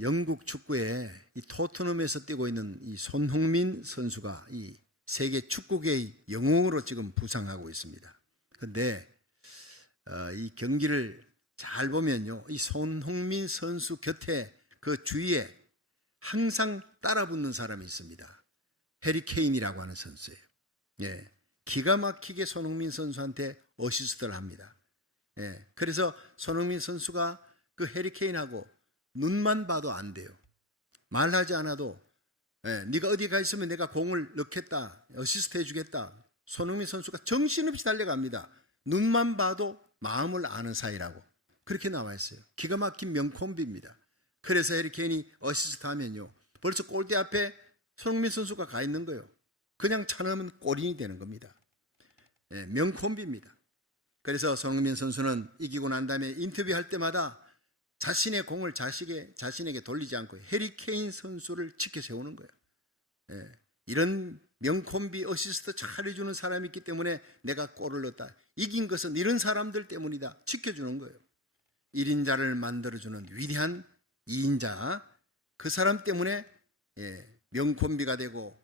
영국 축구에 이 토트넘에서 뛰고 있는 이 손흥민 선수가 이 세계 축구계의 영웅으로 지금 부상하고 있습니다. 그런데 이 경기를 잘 보면요, 이 손흥민 선수 곁에 그 주위에 항상 따라붙는 사람이 있습니다. 해리 케인이라고 하는 선수예요. 예, 기가 막히게 손흥민 선수한테 어시스트를 합니다. 예, 그래서 손흥민 선수가 그 해리 케인하고 눈만 봐도 안 돼요. 말하지 않아도 네가 어디 가 있으면 내가 공을 넣겠다, 어시스트 해주겠다. 손흥민 선수가 정신없이 달려갑니다. 눈만 봐도 마음을 아는 사이라고 그렇게 나와 있어요. 기가 막힌 명콤비입니다. 그래서 해리 케인이 어시스트 하면요, 벌써 골대 앞에 손흥민 선수가 가 있는 거예요. 그냥 차넣으면 골인이 되는 겁니다. 명콤비입니다. 그래서 손흥민 선수는 이기고 난 다음에 인터뷰할 때마다 자신의 공을 자신에게 돌리지 않고 해리 케인 선수를 지켜 세우는 거예요. 이런 명콤비 어시스트 잘 해주는 사람이 있기 때문에 내가 골을 넣었다. 이긴 것은 이런 사람들 때문이다. 지켜주는 거예요. 1인자를 만들어주는 위대한 2인자, 그 사람 때문에 명콤비가 되고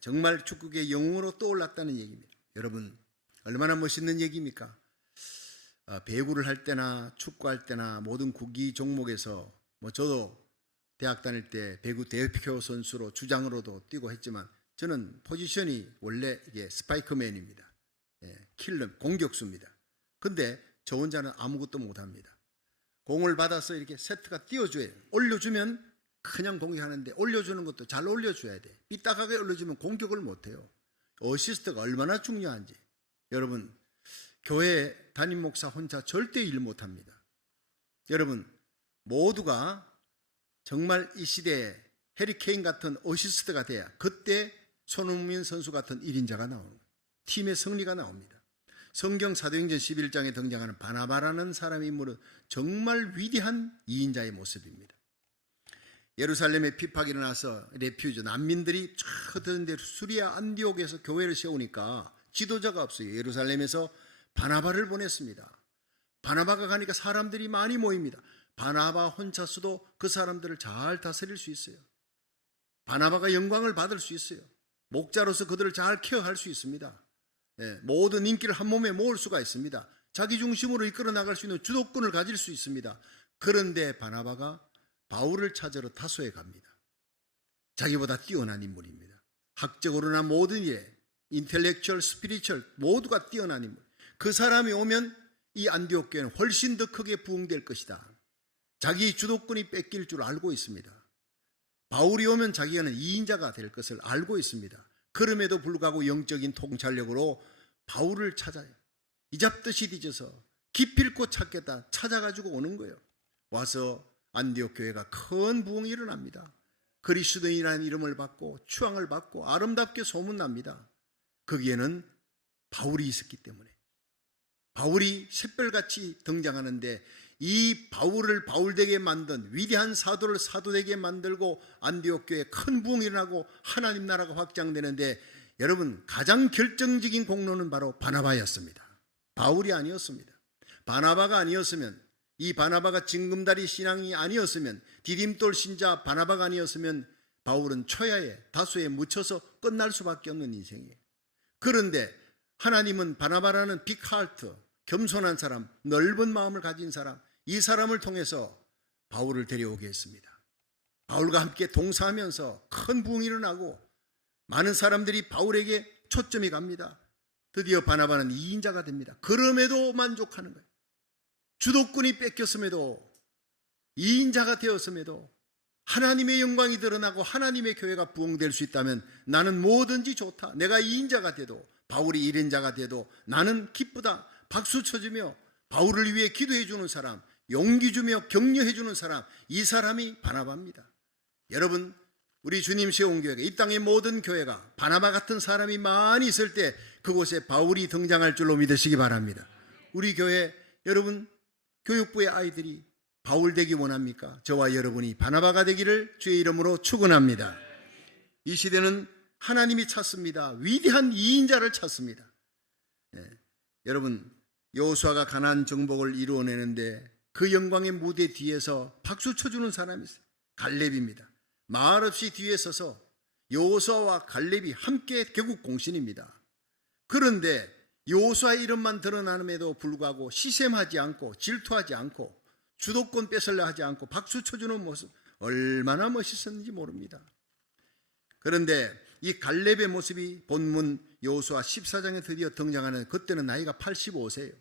정말 축구계 영웅으로 떠올랐다는 얘기입니다. 여러분, 얼마나 멋있는 얘기입니까? 배구를 할 때나 축구할 때나 모든 구기 종목에서 저도 대학 다닐 때 배구 대표 선수로 주장으로도 뛰고 했지만 저는 포지션이 원래 이게 스파이크맨입니다. 킬러, 공격수입니다. 근데 저 혼자는 아무것도 못합니다. 공을 받아서 이렇게 세트가 띄워줘야 돼요. 올려주면 그냥 공격하는데 올려주는 것도 잘 올려줘야 돼. 삐딱하게 올려주면 공격을 못해요. 어시스트가 얼마나 중요한지. 여러분, 교회 담임 목사 혼자 절대 일 못합니다. 여러분, 모두가 정말 이 시대에 해리 케인 같은 어시스트가 돼야 그때 손흥민 선수 같은 1인자가 나오는 거예요. 팀의 승리가 나옵니다. 성경 사도행전 11장에 등장하는 바나바라는 사람의 인물은 정말 위대한 2인자의 모습입니다. 예루살렘에 핍박이 일어나서 레퓨지, 난민들이 쫙 흩어진 데 수리아 안디옥에서 교회를 세우니까 지도자가 없어요. 예루살렘에서 바나바를 보냈습니다. 바나바가 가니까 사람들이 많이 모입니다. 바나바 혼자서도 그 사람들을 잘 다스릴 수 있어요. 바나바가 영광을 받을 수 있어요. 목자로서 그들을 잘 케어할 수 있습니다. 모든 인기를 한 몸에 모을 수가 있습니다. 자기 중심으로 이끌어 나갈 수 있는 주도권을 가질 수 있습니다. 그런데 바나바가 바울을 찾으러 타소에 갑니다. 자기보다 뛰어난 인물입니다. 학적으로나 모든 일에 인텔렉츄얼, 스피리추얼 모두가 뛰어난 인물. 그 사람이 오면 이 안디옥 교회는 훨씬 더 크게 부흥될 것이다. 자기 주도권이 뺏길 줄 알고 있습니다. 바울이 오면 자기는 2인자가 될 것을 알고 있습니다. 그럼에도 불구하고 영적인 통찰력으로 바울을 찾아요. 이잡듯이 뒤져서 기필코 찾겠다 찾아가지고 오는 거예요. 와서 안디옥 교회가 큰 부흥이 일어납니다. 그리스도인이라는 이름을 받고 추앙을 받고 아름답게 소문납니다. 거기에는 바울이 있었기 때문에. 바울이 샛별같이 등장하는데 이 바울을 바울되게 만든 위대한 사도를 사도되게 만들고 안디옥 교회에 큰 부흥이 일어나고 하나님 나라가 확장되는데, 여러분, 가장 결정적인 공로는 바로 바나바였습니다. 바울이 아니었습니다. 바나바가 아니었으면, 이 바나바가 징금다리 신앙이 아니었으면, 디딤돌 신자 바나바가 아니었으면 바울은 초야에 다소에 묻혀서 끝날 수밖에 없는 인생이에요. 그런데 하나님은 바나바라는 빅하트, 겸손한 사람, 넓은 마음을 가진 사람, 이 사람을 통해서 바울을 데려오게 했습니다. 바울과 함께 동사하면서 큰 부흥이 일어나고 많은 사람들이 바울에게 초점이 갑니다. 드디어 바나바는 2인자가 됩니다. 그럼에도 만족하는 거예요. 주도권이 뺏겼음에도, 2인자가 되었음에도 하나님의 영광이 드러나고 하나님의 교회가 부흥될 수 있다면 나는 뭐든지 좋다. 내가 2인자가 돼도, 바울이 1인자가 돼도 나는 기쁘다. 박수 쳐주며 바울을 위해 기도해 주는 사람, 용기 주며 격려해 주는 사람, 이 사람이 바나바입니다. 여러분, 우리 주님 세운 교회가, 이 땅의 모든 교회가 바나바 같은 사람이 많이 있을 때 그곳에 바울이 등장할 줄로 믿으시기 바랍니다. 우리 교회, 여러분, 교육부의 아이들이 바울 되기 원합니까? 저와 여러분이 바나바가 되기를 주의 이름으로 축원합니다. 이 시대는 하나님이 찾습니다. 위대한 2인자를 찾습니다. 여러분, 여호수아가 가나안 정복을 이루어내는데 그 영광의 무대 뒤에서 박수 쳐주는 사람이 있어요. 갈렙입니다. 말없이 뒤에 서서 여호수아와 갈렙이 함께 개국 공신입니다. 그런데 여호수아의 이름만 드러나는데도 불구하고 시샘하지 않고 질투하지 않고 주도권 뺏으려 하지 않고 박수 쳐주는 모습 얼마나 멋있었는지 모릅니다. 그런데 이 갈렙의 모습이 본문 여호수아 14장에 드디어 등장하는, 그때는 나이가 85세예요.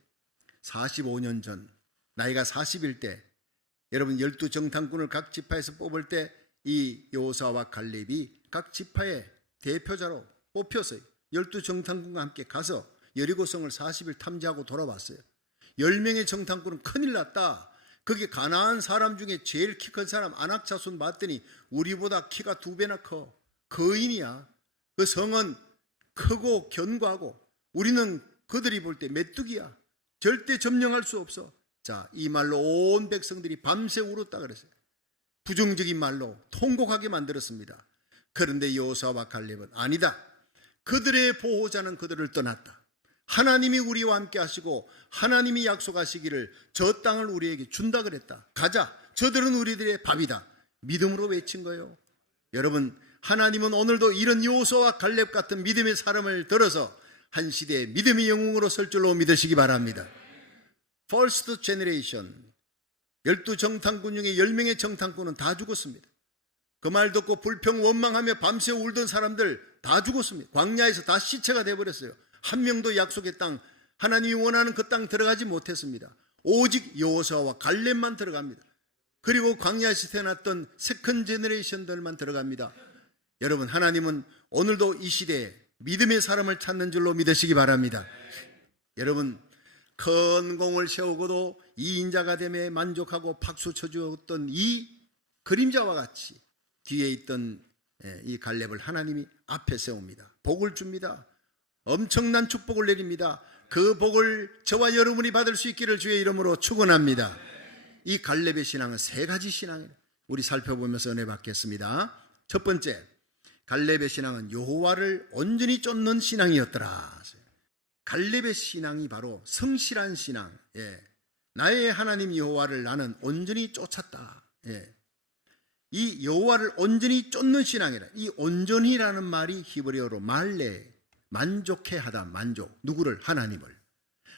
45년 전 나이가 40일 때 여러분 12정탐꾼을 각 지파에서 뽑을 때 이 여호수아와 갈렙이 각 지파의 대표자로 뽑혀서 12정탐꾼과 함께 가서 여리고성을 40일 탐지하고 돌아왔어요. 10명의 정탐꾼은 큰일 났다. 거기 가나안 사람 중에 제일 키 큰 사람 아낙 자손 봤더니 우리보다 키가 2배나 커. 거인이야. 그 성은 크고 견고하고 우리는 그들이 볼 때 메뚜기야. 절대 점령할 수 없어. 자, 이 말로 온 백성들이 밤새 울었다 그랬어요. 부정적인 말로 통곡하게 만들었습니다. 그런데 여호수아와 갈렙은 아니다. 그들의 보호자는 그들을 떠났다. 하나님이 우리와 함께 하시고 하나님이 약속하시기를 저 땅을 우리에게 준다 그랬다. 가자. 저들은 우리들의 밥이다. 믿음으로 외친 거예요. 여러분, 하나님은 오늘도 이런 여호수아와 갈렙 같은 믿음의 사람을 들어서 한 시대에 믿음의 영웅으로 설 줄로 믿으시기 바랍니다. First generation 12정탐꾼 중에 10명의 정탐꾼은 다 죽었습니다. 그 말 듣고 불평 원망하며 밤새 울던 사람들 다 죽었습니다. 광야에서 다 시체가 되어버렸어요. 한 명도 약속의 땅, 하나님이 원하는 그 땅 들어가지 못했습니다. 오직 여호수아와 갈렙만 들어갑니다. 그리고 광야에서 태어났던 세컨 제너레이션들만 들어갑니다. 여러분, 하나님은 오늘도 이 시대에 믿음의 사람을 찾는 줄로 믿으시기 바랍니다. 여러분, 큰 공을 세우고도 이인자가 됨에 만족하고 박수 쳐주었던 이 그림자와 같이 뒤에 있던 이 갈렙을 하나님이 앞에 세웁니다. 복을 줍니다. 엄청난 축복을 내립니다. 그 복을 저와 여러분이 받을 수 있기를 주의 이름으로 축원합니다. 이 갈렙의 신앙은 3가지 신앙이에요. 우리 살펴보면서 은혜 받겠습니다. 첫 번째, 갈렙의 신앙은 여호와를 온전히 쫓는 신앙이었더라. 갈렙의 신앙이 바로 성실한 신앙. 나의 하나님 여호와를 나는 온전히 쫓았다. 이 여호와를 온전히 쫓는 신앙이라. 이 온전히라는 말이 히브리어로 말레, 만족해 하다. 만족. 누구를?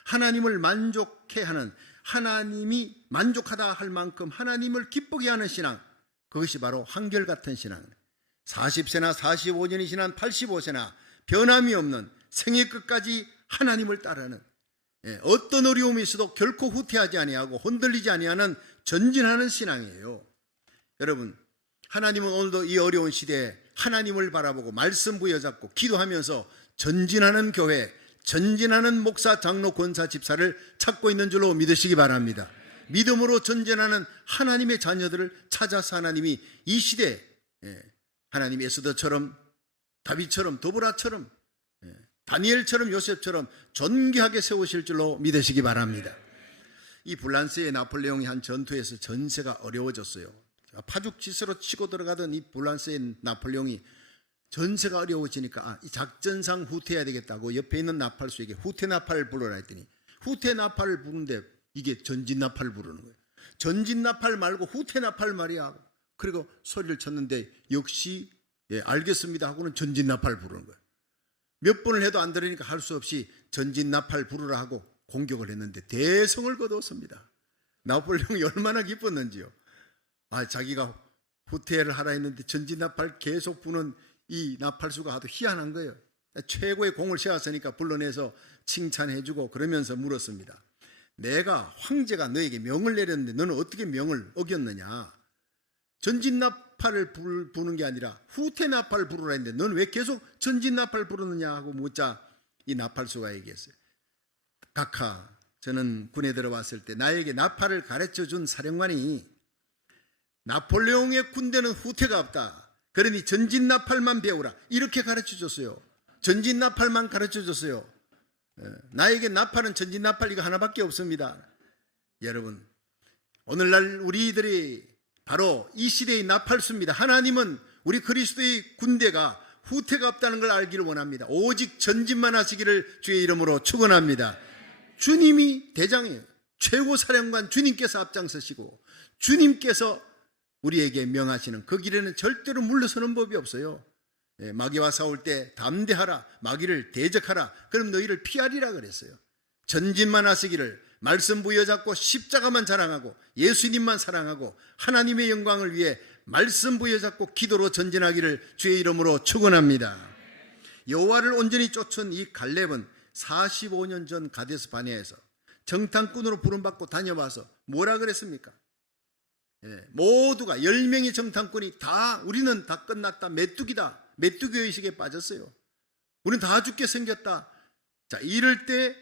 하나님을 만족해 하는, 하나님이 만족하다 할 만큼 하나님을 기쁘게 하는 신앙. 그것이 바로 한결같은 신앙. 40세나 45년이 지난 85세나 변함이 없는 생애 끝까지 하나님을 따르는, 어떤 어려움이 있어도 결코 후퇴하지 아니하고 흔들리지 아니하는 전진하는 신앙이에요. 여러분, 하나님은 오늘도 이 어려운 시대에 하나님을 바라보고 말씀 부여잡고 기도하면서 전진하는 교회, 전진하는 목사, 장로, 권사, 집사를 찾고 있는 줄로 믿으시기 바랍니다. 믿음으로 전진하는 하나님의 자녀들을 찾아서 하나님이 이 시대에 하나님 에스더처럼, 다윗처럼, 도보라처럼, 다니엘처럼, 요셉처럼 존귀하게 세우실 줄로 믿으시기 바랍니다. 이 불란스의 나폴레옹이 한 전투에서 전세가 어려워졌어요. 파죽지세로 치고 들어가던 이 불란스의 나폴레옹이 전세가 어려워지니까 이 작전상 후퇴해야 되겠다고 옆에 있는 나팔수에게 후퇴나팔을 불러라 했더니 후퇴나팔을 부르는데 이게 전진나팔을 부르는 거예요. 전진나팔 말고 후퇴나팔 말이야. 그리고 소리를 쳤는데 역시 알겠습니다 하고는 전진나팔 부르는 거예요. 몇 번을 해도 안 들으니까 할 수 없이 전진나팔 부르라 하고 공격을 했는데 대성을 거두었습니다. 나폴레옹이 얼마나 기뻤는지요. 자기가 후퇴를 하라 했는데 전진나팔 계속 부는 이 나팔수가 아주 희한한 거예요. 최고의 공을 세웠으니까 불러내서 칭찬해주고 그러면서 물었습니다. 내가 황제가 너에게 명을 내렸는데 너는 어떻게 명을 어겼느냐. 전진나팔을 부는 게 아니라 후퇴나팔을 부르라 했는데 너는 왜 계속 전진나팔 부르느냐 하고 묻자 이 나팔수가 얘기했어요. 각하, 저는 군에 들어왔을 때 나에게 나팔을 가르쳐준 사령관이 나폴레옹의 군대는 후퇴가 없다. 그러니 전진나팔만 배우라. 이렇게 가르쳐줬어요. 전진나팔만 가르쳐줬어요. 나에게 나팔은 전진나팔 이거 하나밖에 없습니다. 여러분, 오늘날 우리들이 바로 이 시대의 나팔수입니다. 하나님은 우리 그리스도의 군대가 후퇴가 없다는 걸 알기를 원합니다. 오직 전진만 하시기를 주의 이름으로 축원합니다. 주님이 대장이에요. 최고 사령관 주님께서 앞장서시고 주님께서 우리에게 명하시는 그 길에는 절대로 물러서는 법이 없어요. 마귀와 싸울 때 담대하라, 마귀를 대적하라, 그럼 너희를 피하리라 그랬어요. 전진만 하시기를, 말씀 부여잡고 십자가만 자랑하고 예수님만 사랑하고 하나님의 영광을 위해 말씀 부여잡고 기도로 전진하기를 주의 이름으로 축원합니다. 여호와를 온전히 쫓은 이 갈렙은 45년 전 가데스 바네아에서 정탐꾼으로 부름받고 다녀와서 뭐라 그랬습니까? 모두가 10명의 정탐꾼이 다 우리는 다 끝났다, 메뚜기다, 메뚜기 의식에 빠졌어요. 우리는 다 죽게 생겼다. 자, 이럴 때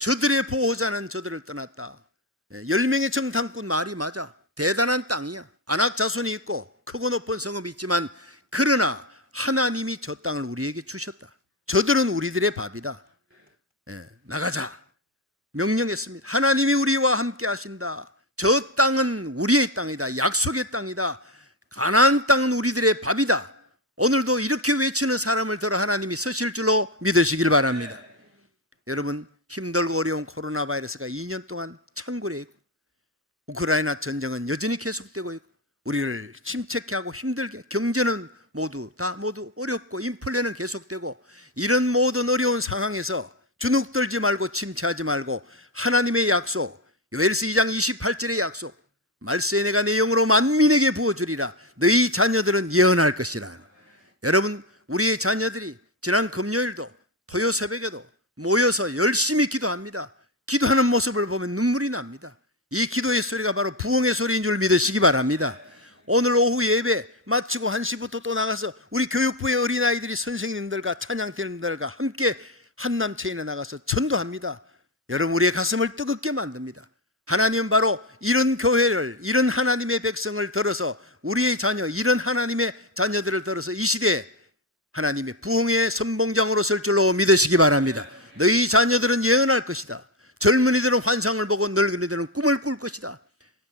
저들의 보호자는 저들을 떠났다. 10명의 정탐꾼 말이 맞아. 대단한 땅이야. 아낙 자손이 있고 크고 높은 성읍이 있지만 그러나 하나님이 저 땅을 우리에게 주셨다. 저들은 우리들의 밥이다. 나가자 명령했습니다. 하나님이 우리와 함께 하신다. 저 땅은 우리의 땅이다. 약속의 땅이다. 가나안 땅은 우리들의 밥이다. 오늘도 이렇게 외치는 사람을 들어 하나님이 쓰실 줄로 믿으시길 바랍니다. 여러분, 힘들고 어려운 코로나 바이러스가 2년 동안 창궐해 있고 우크라이나 전쟁은 여전히 계속되고 있고 우리를 침체케 하고 힘들게, 경제는 모두 어렵고 인플레는 계속되고, 이런 모든 어려운 상황에서 주눅 들지 말고 침체하지 말고 하나님의 약속, 요엘서 2장 28절의 약속, 말세에 내가 내 영으로 만민에게 부어주리라. 너희 자녀들은 예언할 것이라. 여러분, 우리의 자녀들이 지난 금요일도 토요 새벽에도 모여서 열심히 기도합니다. 기도하는 모습을 보면 눈물이 납니다. 이 기도의 소리가 바로 부흥의 소리인 줄 믿으시기 바랍니다. 오늘 오후 예배 마치고 1시부터 또 나가서 우리 교육부의 어린아이들이 선생님들과 찬양팀들과 함께 한남체인에 나가서 전도합니다. 여러분, 우리의 가슴을 뜨겁게 만듭니다. 하나님은 바로 이런 교회를, 이런 하나님의 백성을 들어서 우리의 자녀, 이런 하나님의 자녀들을 들어서 이 시대에 하나님의 부흥의 선봉장으로 설 줄로 믿으시기 바랍니다. 너희 자녀들은 예언할 것이다. 젊은이들은 환상을 보고 늙은이들은 꿈을 꿀 것이다.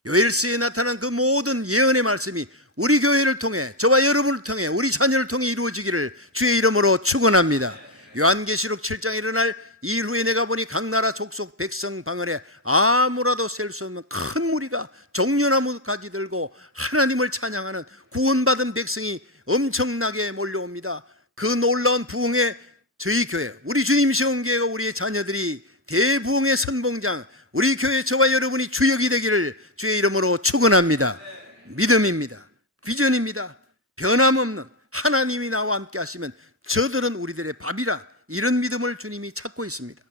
요엘서에 나타난 그 모든 예언의 말씀이 우리 교회를 통해, 저와 여러분을 통해, 우리 자녀를 통해 이루어지기를 주의 이름으로 축원합니다. 요한계시록 7장에 일어날 이 일 후에 내가 보니 각 나라 족속 백성 방언에 아무라도 셀 수 없는 큰 무리가 종려나무 가지 들고 하나님을 찬양하는 구원받은 백성이 엄청나게 몰려옵니다. 그 놀라운 부흥에 저희 교회, 우리 주님 시온교회가, 우리의 자녀들이 대부흥의 선봉장, 우리 교회 저와 여러분이 주역이 되기를 주의 이름으로 축원합니다. 믿음입니다. 비전입니다. 변함없는 하나님이 나와 함께 하시면 저들은 우리들의 밥이라, 이런 믿음을 주님이 찾고 있습니다.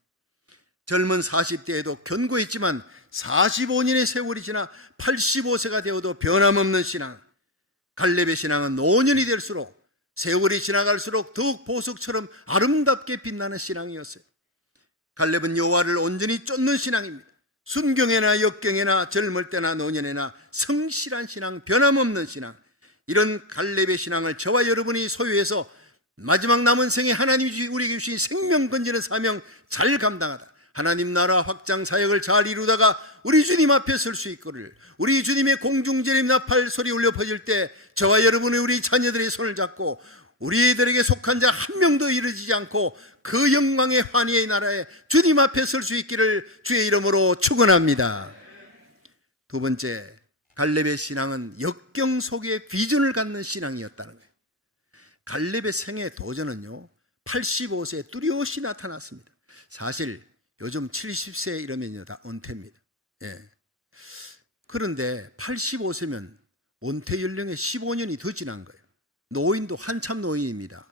젊은 40대에도 견고했지만 45년의 세월이 지나 85세가 되어도 변함없는 신앙, 갈렙의 신앙은 노년이 될수록, 세월이 지나갈수록 더욱 보석처럼 아름답게 빛나는 신앙이었어요. 갈렙은 여호와를 온전히 쫓는 신앙입니다. 순경에나 역경에나 젊을 때나 노년에나 성실한 신앙, 변함없는 신앙, 이런 갈렙의 신앙을 저와 여러분이 소유해서 마지막 남은 생에 하나님이 우리에게 주신 생명 건지는 사명 잘 감당하다, 하나님 나라 확장 사역을 잘 이루다가 우리 주님 앞에 설 수 있기를, 우리 주님의 공중재림 나팔 소리 울려 퍼질 때 저와 여러분의 우리 자녀들의 손을 잡고 우리들에게 속한 자 한 명도 이르지 않고 그 영광의 환희의 나라에 주님 앞에 설 수 있기를 주의 이름으로 축원합니다. 두 번째, 갈렙의 신앙은 역경 속에 비전을 갖는 신앙이었다는 거예요. 갈렙의 생애 도전은요, 85세에 뚜렷이 나타났습니다. 사실 요즘 70세 이러면요 다 은퇴입니다. 그런데 85세면 은퇴 연령의 15년이 더 지난 거예요. 노인도 한참 노인입니다.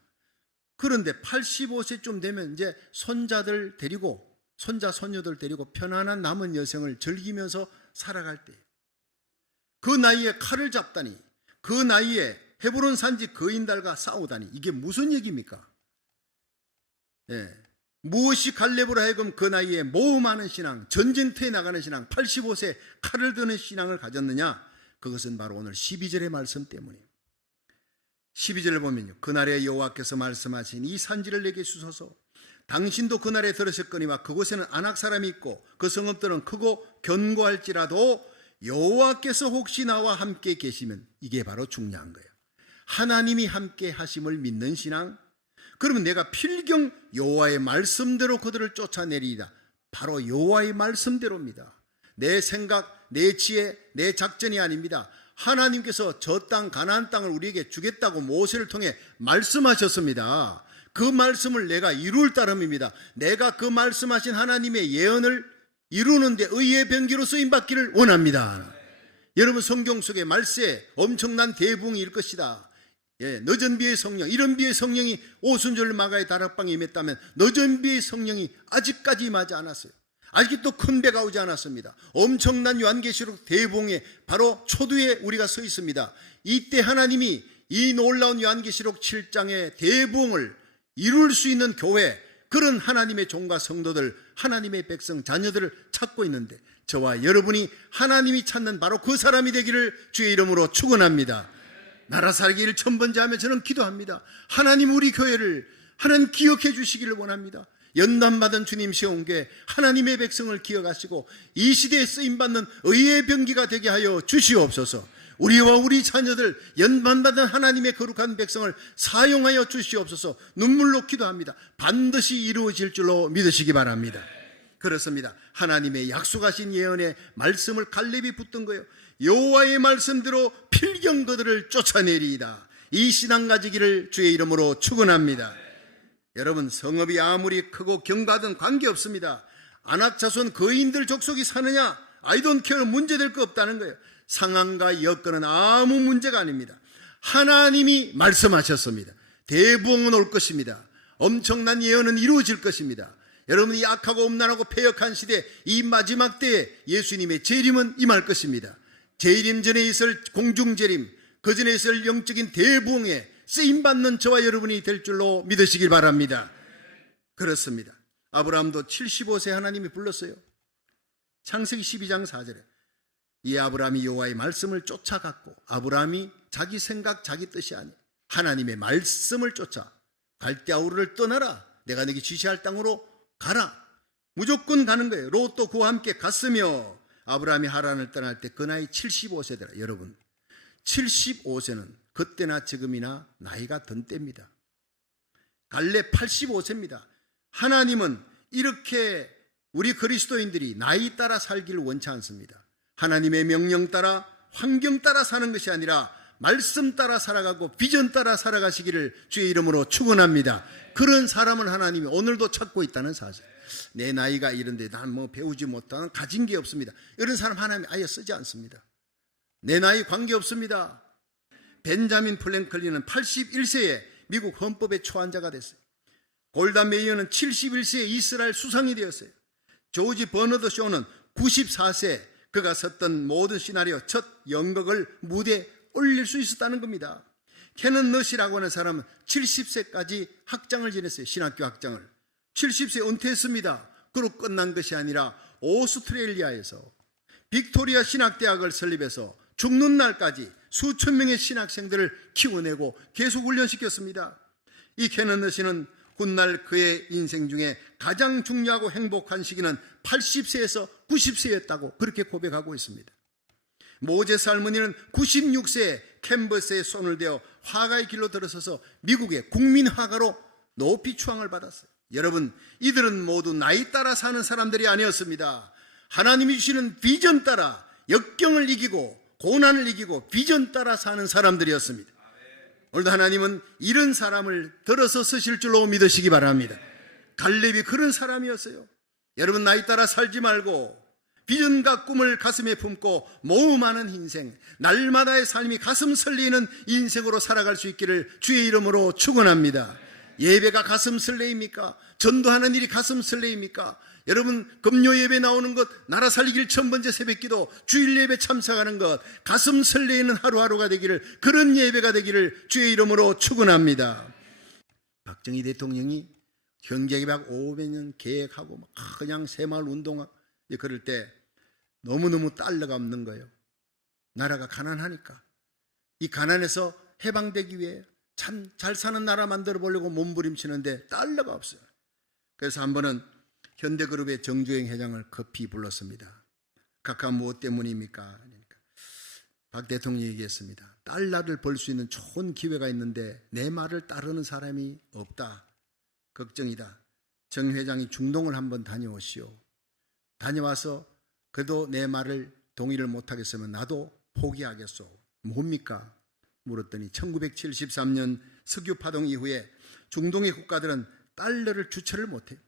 그런데 85세쯤 되면 이제 손자들 데리고, 손자 손녀들 데리고 편안한 남은 여생을 즐기면서 살아갈 때예요. 그 나이에 칼을 잡다니, 그 나이에 헤브론 산지 거인들과 싸우다니, 이게 무슨 얘기입니까? 무엇이 갈렙으로 하여금 그 나이에 모험하는 신앙, 전쟁터에 나가는 신앙, 85세 칼을 드는 신앙을 가졌느냐? 그것은 바로 오늘 12절의 말씀 때문이에요. 12절을 보면요, 그날에 여호와께서 말씀하신 이 산지를 내게 주소서. 당신도 그날에 들으셨거니와 그곳에는 아낙 사람이 있고 그 성읍들은 크고 견고할지라도 여호와께서 혹시 나와 함께 계시면, 이게 바로 중요한 거예요. 하나님이 함께 하심을 믿는 신앙. 그러면 내가 필경 여호와의 말씀대로 그들을 쫓아내리이다. 바로 여호와의 말씀대로입니다. 내 생각, 내 지혜, 내 작전이 아닙니다. 하나님께서 저 땅 가나안 땅을 우리에게 주겠다고 모세를 통해 말씀하셨습니다. 그 말씀을 내가 이룰 따름입니다. 내가 그 말씀하신 하나님의 예언을 이루는데 의의 병기로 쓰임받기를 원합니다. 여러분, 성경 속에 말세 엄청난 대붕일 것이다. 늦은 비의 성령, 이른 비의 성령이 오순절 마가의 다락방에 임했다면 늦은 비의 성령이 아직까지 임하지 않았어요. 아직도 큰 배가 오지 않았습니다. 엄청난 요한계시록 대붕에 바로 초두에 우리가 서 있습니다. 이때 하나님이 이 놀라운 요한계시록 7장의 대붕을 이룰 수 있는 교회, 그런 하나님의 종과 성도들, 하나님의 백성, 자녀들을 찾고 있는데 저와 여러분이 하나님이 찾는 바로 그 사람이 되기를 주의 이름으로 축원합니다. 나라 살기를 천번째 하며 저는 기도합니다. 하나님, 우리 교회를 하나님 기억해 주시기를 원합니다. 연단받은 주님 세운게 하나님의 백성을 기억하시고 이 시대에 쓰임받는 의의 병기가 되게 하여 주시옵소서. 우리와 우리 자녀들, 연단받은 하나님의 거룩한 백성을 사용하여 주시옵소서. 눈물로 기도합니다. 반드시 이루어질 줄로 믿으시기 바랍니다. 그렇습니다. 하나님의 약속하신 예언의 말씀을 갈렙이 붙든 거예요. 여호와의 말씀대로 필경 그들을 쫓아내리이다. 이 신앙 가지기를 주의 이름으로 축원합니다. 여러분, 성읍이 아무리 크고 견고하든 관계없습니다. 아낙 자손 거인들 족속이 사느냐, I don't care, 문제될 거 없다는 거예요. 상황과 여건은 아무 문제가 아닙니다. 하나님이 말씀하셨습니다. 대부흥은 올 것입니다. 엄청난 예언은 이루어질 것입니다. 여러분이 악하고 음란하고 패역한 시대, 이 마지막 때에 예수님의 재림은 임할 것입니다. 재림 전에 있을 공중재림, 그 전에 있을 영적인 대부흥에 쓰임받는 저와 여러분이 될 줄로 믿으시길 바랍니다. 그렇습니다. 아브라함도 75세 하나님이 불렀어요. 창세기 12장 4절에 이 아브라함이 여호와의 말씀을 쫓아갔고, 아브라함이 자기 생각 자기 뜻이 아니 하나님의 말씀을 쫓아 갈대아우르를 떠나라, 내가 너에게 지시할 땅으로 가라. 무조건 가는 거예요. 롯도 그와 함께 갔으며 아브라함이 하란을 떠날 때 그 나이 75세더라. 여러분, 75세는 그때나 지금이나 나이가 든 때입니다. 갈렙 85세입니다. 하나님은 이렇게 우리 그리스도인들이 나이 따라 살기를 원치 않습니다. 하나님의 명령 따라, 환경 따라 사는 것이 아니라 말씀 따라 살아가고 비전 따라 살아가시기를 주의 이름으로 축원합니다. 그런 사람을 하나님이 오늘도 찾고 있다는 사실. 내 나이가 이런데 난 뭐 배우지 못하는, 가진 게 없습니다. 이런 사람 하나님이 아예 쓰지 않습니다. 내 나이 관계없습니다. 벤자민 플랭클린은 81세에 미국 헌법의 초안자가 됐어요. 골다 메이어는 71세에 이스라엘 수상이 되었어요. 조지 버너드 쇼는 94세, 그가 섰던 모든 시나리오 첫 연극을 무대에 올릴 수 있었다는 겁니다. 케넌 너시라고 하는 사람은 70세까지 학장을 지냈어요. 신학교 학장을. 70세 은퇴했습니다. 그로 끝난 것이 아니라 오스트레일리아에서 빅토리아 신학대학을 설립해서 죽는 날까지 수천 명의 신학생들을 키워내고 계속 훈련시켰습니다. 이 케넌 너시는 훗날 그의 인생 중에 가장 중요하고 행복한 시기는 80세에서 90세였다고 그렇게 고백하고 있습니다. 모제스 할머니는 96세에 캔버스에 손을 대어 화가의 길로 들어서서 미국의 국민 화가로 높이 추앙을 받았어요. 여러분, 이들은 모두 나이 따라 사는 사람들이 아니었습니다. 하나님이 주시는 비전 따라 역경을 이기고 고난을 이기고 비전 따라 사는 사람들이었습니다. 오늘도 하나님은 이런 사람을 들어서 쓰실 줄로 믿으시기 바랍니다. 갈렙이 그런 사람이었어요. 여러분, 나이 따라 살지 말고 비전과 꿈을 가슴에 품고 모험하는 인생, 날마다의 삶이 가슴 설레이는 인생으로 살아갈 수 있기를 주의 이름으로 축원합니다. 예배가 가슴 설레입니까? 전도하는 일이 가슴 설레입니까? 여러분, 금요 예배 나오는 것, 나라 살리길 천번째 새벽기도, 주일 예배 참석하는 것, 가슴 설레이는 하루하루가 되기를, 그런 예배가 되기를 주의 이름으로 축원합니다. 박정희 대통령이 경제개발 500년 계획하고 막 그냥 새마을 운동하고 그럴 때 너무너무 달러가 없는 거예요. 나라가 가난하니까. 이 가난에서 해방되기 위해 참 잘 사는 나라 만들어 보려고 몸부림치는데 달러가 없어요. 그래서 한 번은 현대그룹의 정주행 회장을 급히 불렀습니다. 각하 무엇 때문입니까? 그러니까 박 대통령이 얘기했습니다. 달러를 벌 수 있는 좋은 기회가 있는데 내 말을 따르는 사람이 없다. 걱정이다. 정 회장이 중동을 한번 다녀오시오. 다녀와서 그래도 내 말을 동의를 못하겠으면 나도 포기하겠소. 뭡니까? 물었더니 1973년 석유 파동 이후에 중동의 국가들은 달러를 주체를 못해요.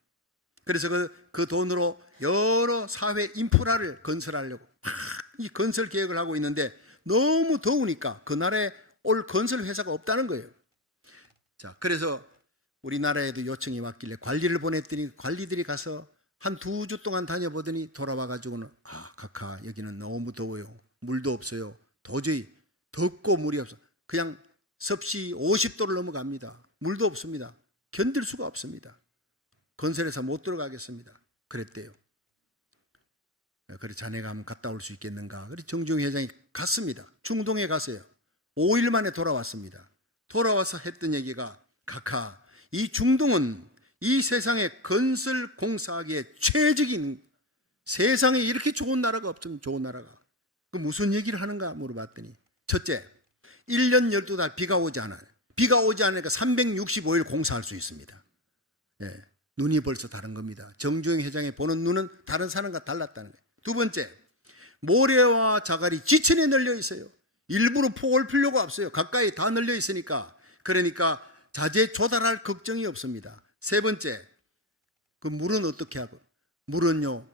그래서 그 돈으로 여러 사회 인프라를 건설하려고 막 이 건설 계획을 하고 있는데 너무 더우니까 그 나라에 올 건설 회사가 없다는 거예요. 자, 그래서 우리나라에도 요청이 왔길래 관리를 보냈더니 관리들이 가서 한 2주 동안 다녀보더니 돌아와가지고는 카카 여기는 너무 더워요. 물도 없어요. 도저히 덥고 물이 없어. 그냥 섭씨 50도를 넘어갑니다. 물도 없습니다. 견딜 수가 없습니다. 건설회사 못 들어가겠습니다. 그랬대요. 그래 자네가 한번 갔다 올 수 있겠는가? 그래 정주영 회장이 갔습니다. 중동에 갔어요. 5일 만에 돌아왔습니다. 돌아와서 했던 얘기가 카카 이 중동은 이 세상에 건설 공사하기에 최적인 세상에 이렇게 좋은 나라가 없습니다. 좋은 나라가. 그 무슨 얘기를 하는가 물어봤더니 첫째 1년 12달 비가 오지 않아요. 비가 오지 않으니까 365일 공사할 수 있습니다. 예, 눈이 벌써 다른 겁니다. 정주영 회장이 보는 눈은 다른 사람과 달랐다는 거예요. 두 번째, 모래와 자갈이 지천에 널려 있어요. 일부러 폭을 필요가 없어요. 가까이 다 널려 있으니까. 그러니까 자재 조달할 걱정이 없습니다. 세 번째, 그 물은 어떻게 하고? 물은요,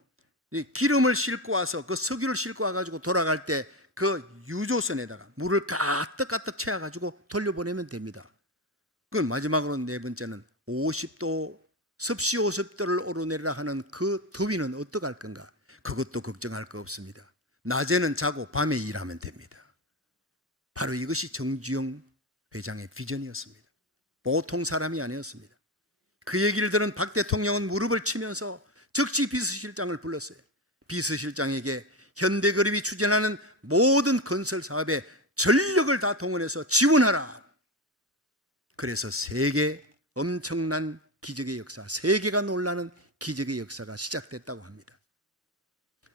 기름을 싣고 와서 그 석유를 싣고 와가지고 돌아갈 때 그 유조선에다가 물을 가득가득 채워가지고 돌려보내면 됩니다. 그건 마지막으로 네 번째는 50도, 섭씨 50도를 오르내리라 하는 그 더위는 어떡할 건가? 그것도 걱정할 거 없습니다. 낮에는 자고 밤에 일하면 됩니다. 바로 이것이 정주영 회장의 비전이었습니다. 보통 사람이 아니었습니다. 그 얘기를 들은 박 대통령은 무릎을 치면서 즉시 비서실장을 불렀어요. 비서실장에게 현대그룹이 추진하는 모든 건설 사업에 전력을 다 동원해서 지원하라. 그래서 세계 엄청난 기적의 역사, 세계가 놀라는 기적의 역사가 시작됐다고 합니다.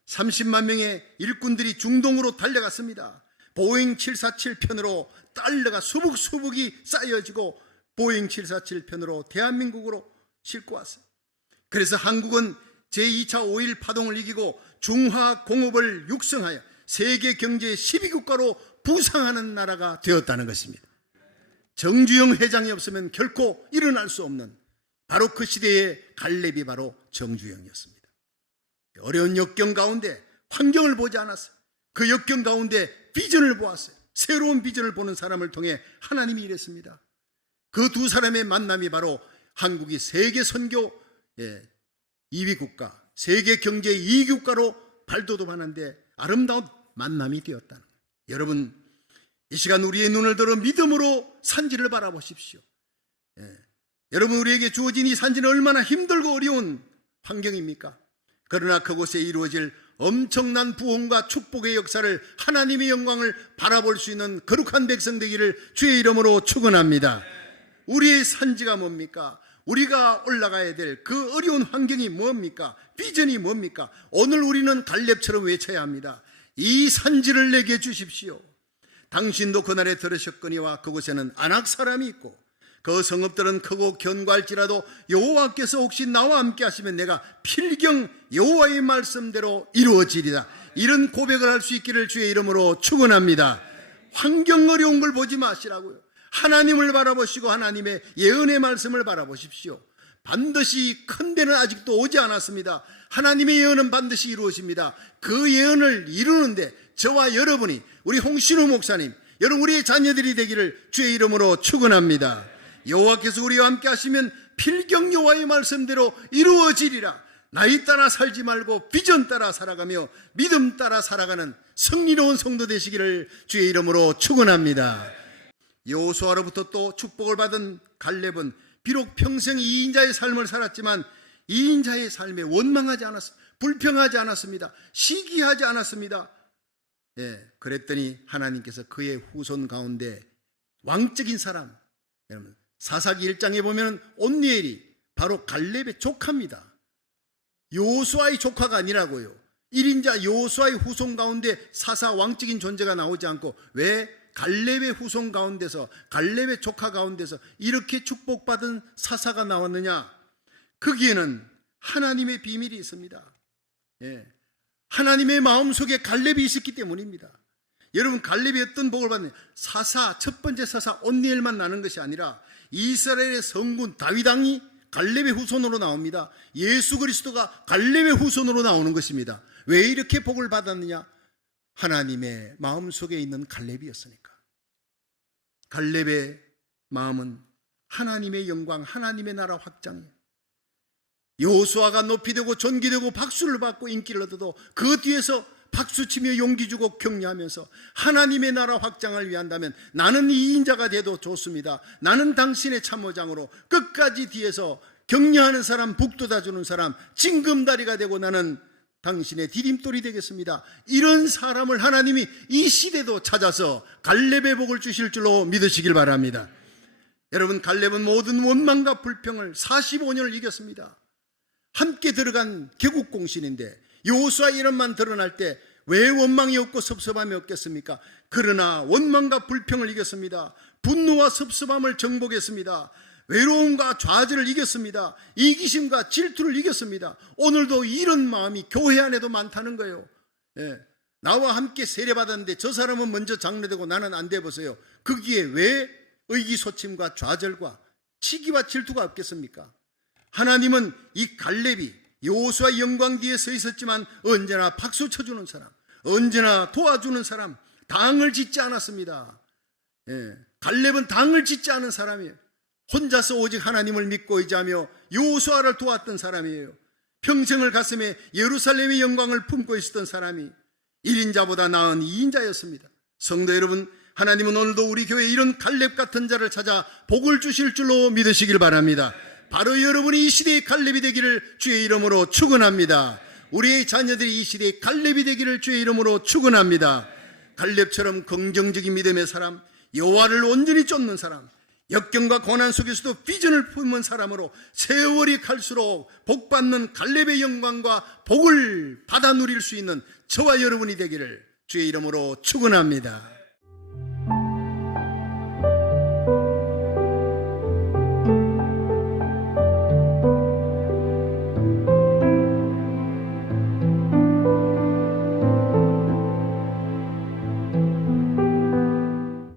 30만 명의 일꾼들이 중동으로 달려갔습니다. 보잉 747편으로 달러가 수북수북이 쌓여지고 보잉 747편으로 대한민국으로 싣고 왔어요. 그래서 한국은 제2차 5.1 파동을 이기고 중화공업을 육성하여 세계 경제의 12국가로 부상하는 나라가 되었다는 것입니다. 정주영 회장이 없으면 결코 일어날 수 없는 바로 그 시대의 갈렙이 바로 정주영이었습니다. 어려운 역경 가운데 환경을 보지 않았어요. 그 역경 가운데 비전을 보았어요. 새로운 비전을 보는 사람을 통해 하나님이 일했습니다. 그 두 사람의 만남이 바로 한국이 세계 선교 2위 국가, 세계 경제 2위 국가로 발돋움하는데 아름다운 만남이 되었다는 거예요. 여러분, 이 시간 우리의 눈을 들어 믿음으로 산지를 바라보십시오. 여러분, 우리에게 주어진 이 산지는 얼마나 힘들고 어려운 환경입니까? 그러나 그곳에 이루어질 엄청난 부흥과 축복의 역사를, 하나님의 영광을 바라볼 수 있는 거룩한 백성 되기를 주의 이름으로 축원합니다. 우리의 산지가 뭡니까? 우리가 올라가야 될 그 어려운 환경이 뭡니까? 비전이 뭡니까? 오늘 우리는 갈렙처럼 외쳐야 합니다. 이 산지를 내게 주십시오. 당신도 그날에 들으셨거니와 그곳에는 아낙 사람이 있고 그 성읍들은 크고 견고할지라도 여호와께서 혹시 나와 함께 하시면 내가 필경 여호와의 말씀대로 이루어지리다. 이런 고백을 할 수 있기를 주의 이름으로 축원합니다. 환경 어려운 걸 보지 마시라고요. 하나님을 바라보시고 하나님의 예언의 말씀을 바라보십시오. 반드시 큰 데는 아직도 오지 않았습니다. 하나님의 예언은 반드시 이루어집니다. 그 예언을 이루는데 저와 여러분이, 우리 홍신우 목사님, 여러분 우리의 자녀들이 되기를 주의 이름으로 축원합니다. 여호와께서 우리와 함께 하시면 필경 여호와의 말씀대로 이루어지리라. 나이 따라 살지 말고 비전 따라 살아가며 믿음 따라 살아가는 승리로운 성도 되시기를 주의 이름으로 축원합니다. 여호수아로부터 또 축복을 받은 갈렙은 비록 평생 2인자의 삶을 살았지만 2인자의 삶에 원망하지 않았습니다. 불평하지 않았습니다. 시기하지 않았습니다. 그랬더니 하나님께서 그의 후손 가운데 왕적인 사람, 여러분 사사기 1장에 보면 온니엘이 바로 갈렙의 조카입니다. 여호수아의 조카가 아니라고요. 1인자 여호수아의 후손 가운데 사사 왕적인 존재가 나오지 않고 왜 갈렙의 후손 가운데서, 갈렙의 조카 가운데서 이렇게 축복받은 사사가 나왔느냐? 거기에는 하나님의 비밀이 있습니다. 하나님의 마음속에 갈렙이 있었기 때문입니다. 여러분, 갈렙이 어떤 복을 받느냐? 첫 번째 사사 온니엘만 나는 것이 아니라 이스라엘의 성군 다윗 왕이 갈렙의 후손으로 나옵니다. 예수 그리스도가 갈렙의 후손으로 나오는 것입니다. 왜 이렇게 복을 받았느냐? 하나님의 마음속에 있는 갈렙이었으니까. 갈렙의 마음은 하나님의 영광, 하나님의 나라 확장이에요. 여호수아가 높이되고 존귀되고 박수를 받고 인기를 얻어도 그 뒤에서 박수치며 용기 주고 격려하면서 하나님의 나라 확장을 위한다면 나는 이 인자가 돼도 좋습니다. 나는 당신의 참모장으로 끝까지 뒤에서 격려하는 사람, 북돋아주는 사람, 징검다리가 되고 나는 당신의 디딤돌이 되겠습니다. 이런 사람을 하나님이 이 시대도 찾아서 갈렙의 복을 주실 줄로 믿으시길 바랍니다. 여러분, 갈렙은 모든 원망과 불평을 45년을 이겼습니다. 함께 들어간 개국공신인데 여호수아 이름만 드러날 때 왜 원망이 없고 섭섭함이 없겠습니까? 그러나 원망과 불평을 이겼습니다. 분노와 섭섭함을 정복했습니다. 외로움과 좌절을 이겼습니다. 이기심과 질투를 이겼습니다. 오늘도 이런 마음이 교회 안에도 많다는 거예요. 나와 함께 세례받았는데 저 사람은 먼저 장례되고 나는 안 돼 보세요. 거기에 왜 의기소침과 좌절과 치기와 질투가 없겠습니까? 하나님은 이 갈렙이 여호수아 영광 뒤에 서 있었지만 언제나 박수 쳐주는 사람, 언제나 도와주는 사람, 당을 짓지 않았습니다. 갈렙은 당을 짓지 않은 사람이에요. 혼자서 오직 하나님을 믿고 의지하며 여호수아를 도왔던 사람이에요. 평생을 가슴에 예루살렘의 영광을 품고 있었던 사람이 1인자보다 나은 2인자였습니다. 성도 여러분, 하나님은 오늘도 우리 교회에 이런 갈렙 같은 자를 찾아 복을 주실 줄로 믿으시길 바랍니다. 바로 여러분이 이 시대의 갈렙이 되기를 주의 이름으로 축원합니다. 우리의 자녀들이 이 시대의 갈렙이 되기를 주의 이름으로 축원합니다. 갈렙처럼 긍정적인 믿음의 사람, 여호와를 온전히 쫓는 사람, 역경과 고난 속에서도 비전을 품은 사람으로 세월이 갈수록 복받는 갈렙의 영광과 복을 받아 누릴 수 있는 저와 여러분이 되기를 주의 이름으로 축원합니다.